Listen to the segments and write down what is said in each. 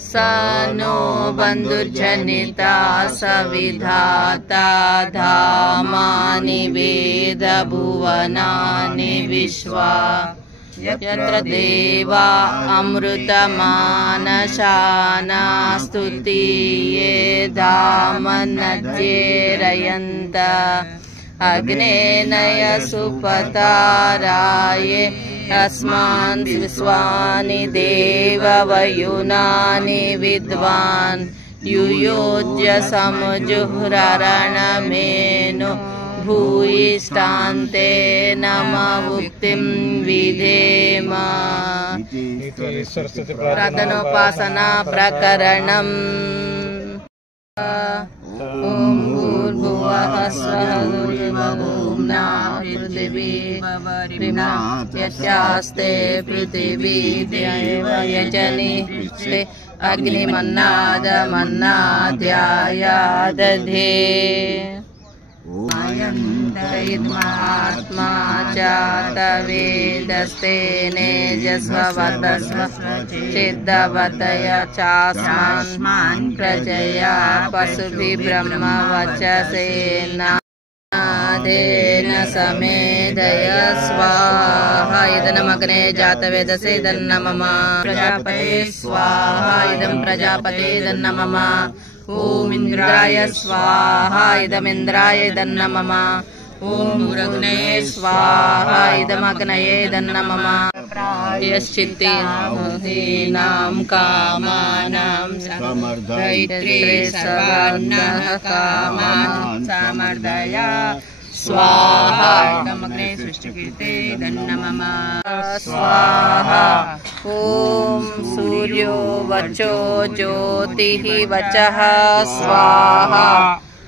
स नो बन्धुर्जनिता सविधाता धामानि वेद भुवनानि विश्वा यत्र देवा अमृतमानशाना स्तुतिये धामनद्येरयन्त अग्नेनय सुपताराये अस्मान् विश्वानि देववयुनानि विद्वान् युयोज्य समजुह्ररणमेनु भूयिष्ठान्ते नममुक्तिं विधेम। प्रार्थनोपासना प्रकरणम्। ओम भूर्भुवः स्वः भूम्ना पृथिवी यस्यास्ते पृथिवी देव यजनि अग्निमन्नादमन्नाद्यायादधे आत्मा चातवेदस्तेनेजस्ववतस्व चिद्दवतय चास्मान् प्रजया पशुभिः ब्रह्मवचसेनादेन समेधय स्वाहा। इदमग्ने जातवेदसे इदन्नमम प्रजापते स्वाहा। इदं प्रजापते इदन्नमम। ओम इंद्राय स्वाहा। इदमिन्द्राय इदन्नमम। ओम अग्ने स्वाहा। इदमग्नये इदन्नमम। यश्चित्तेनां कामानां समर्दयित्रे सर्वान्नः कामान् समर्दय स्वाहा। इदमग्ने सृष्टिकीर्ते इदन्नमम स्वाहा। ओम सूर्यो वचो ज्योतिः वचः स्वाहा।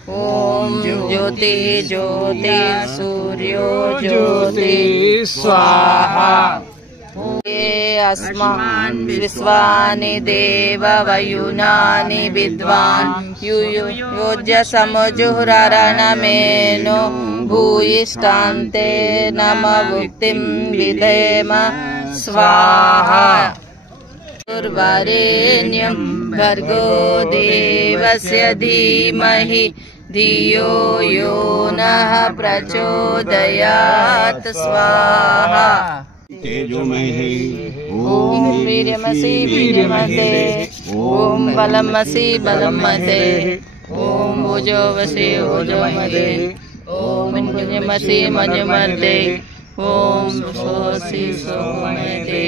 ओम ज्योति ज्योति सूर्यो ज्योति स्वाहा। ये अस्मान् विश्वानि देववयुनानि विद्वान् युयोज्य समजुह्ररणमेनु भूयिष्ठान्ते नममुक्तिं विधेम स्वाहा। वरेण्यं भर्गो देवस्य धीमहि धियो यो नः प्रचोदयात् स्वाहा। ओम वीर्यमसि वीर्यमते। ओम बलमसि बलमते। ओम ओजोवसि ओजोमते। ओम मन्यमसि मन्यमते। ओम सोसि सोमते।